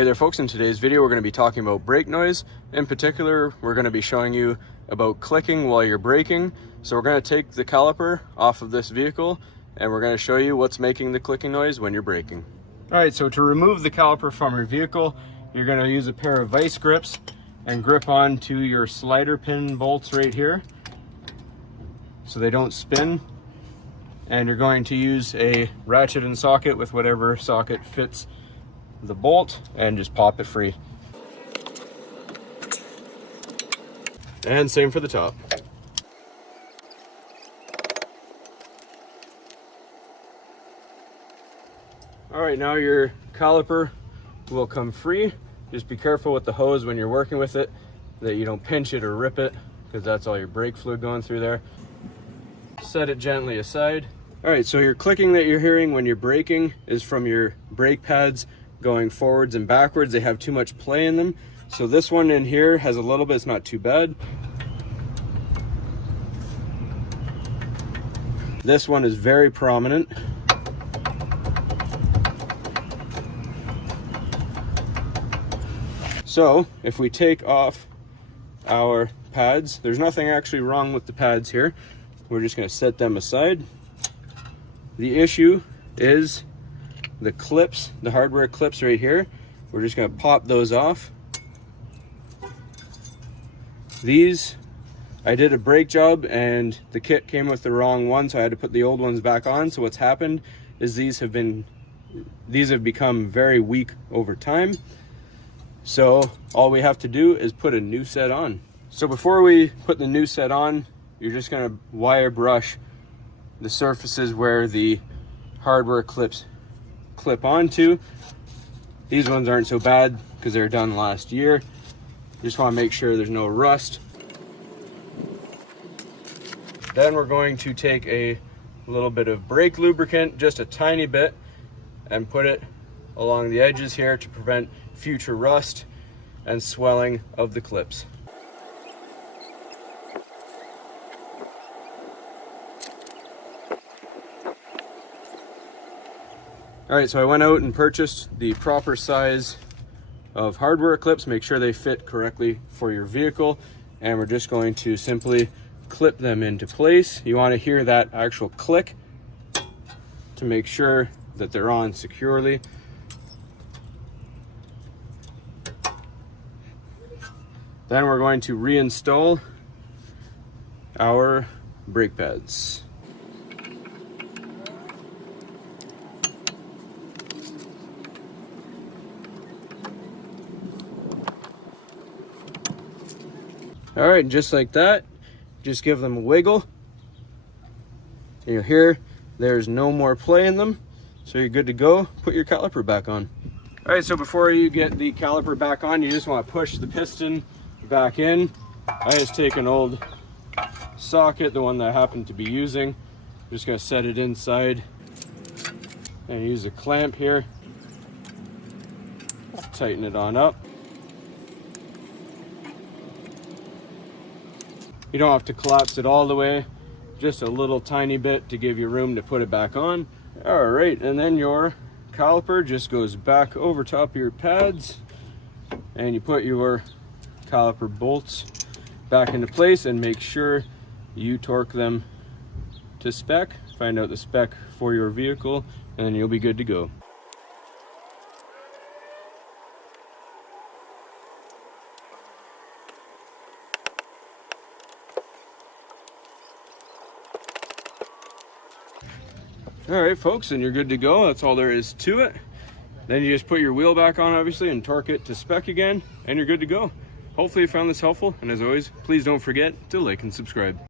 Hey there folks, in today's video we're going to be talking about brake noise. In particular, we're going to be showing you about clicking while you're braking. So we're going to take the caliper off of this vehicle and we're going to show you what's making the clicking noise when you're braking. Alright, so to remove the caliper from your vehicle, you're going to use a pair of vice grips and grip onto your slider pin bolts right here so they don't spin. And you're going to use a ratchet and socket with whatever socket fits the bolt and just pop it free. And same for the top. All right, now your caliper will come free. Just be careful with the hose when you're working with it, that you don't pinch it or rip it, because that's all your brake fluid going through there. Set it gently aside. All right, so your clicking that you're hearing when you're braking is from your brake pads going forwards and backwards. They have too much play in them. So this one in here has a little bit, it's not too bad. This one is very prominent. So if we take off our pads, there's nothing actually wrong with the pads here. We're just gonna set them aside. The issue is the clips, the hardware clips right here. We're just gonna pop those off. These, I did a brake job and the kit came with the wrong one, so I had to put the old ones back on. So what's happened is these have become very weak over time. So all we have to do is put a new set on. So before we put the new set on, you're just gonna wire brush the surfaces where the hardware clips clip onto. These ones aren't so bad because they're done last year. Just want to make sure there's no rust. Then we're going to take a little bit of brake lubricant, just a tiny bit, and put it along the edges here to prevent future rust and swelling of the clips. All right, so I went out and purchased the proper size of hardware clips. Make sure they fit correctly for your vehicle. And we're just going to simply clip them into place. You want to hear that actual click to make sure that they're on securely. Then we're going to reinstall our brake pads. All right, just like that, just give them a wiggle. And you'll hear there's no more play in them, so you're good to go. Put your caliper back on. All right, so before you get the caliper back on, you just want to push the piston back in. I just take an old socket, the one that I happen to be using. I'm just gonna set it inside and use a clamp here. Tighten it on up. You don't have to collapse it all the way, just a little tiny bit to give you room to put it back on. All right, and then your caliper just goes back over top of your pads and you put your caliper bolts back into place and make sure you torque them to spec. Find out the spec for your vehicle and then you'll be good to go. All right, folks, and you're good to go. That's all there is to it. Then you just put your wheel back on, obviously, and torque it to spec again, and you're good to go. Hopefully you found this helpful, and as always, please don't forget to like and subscribe.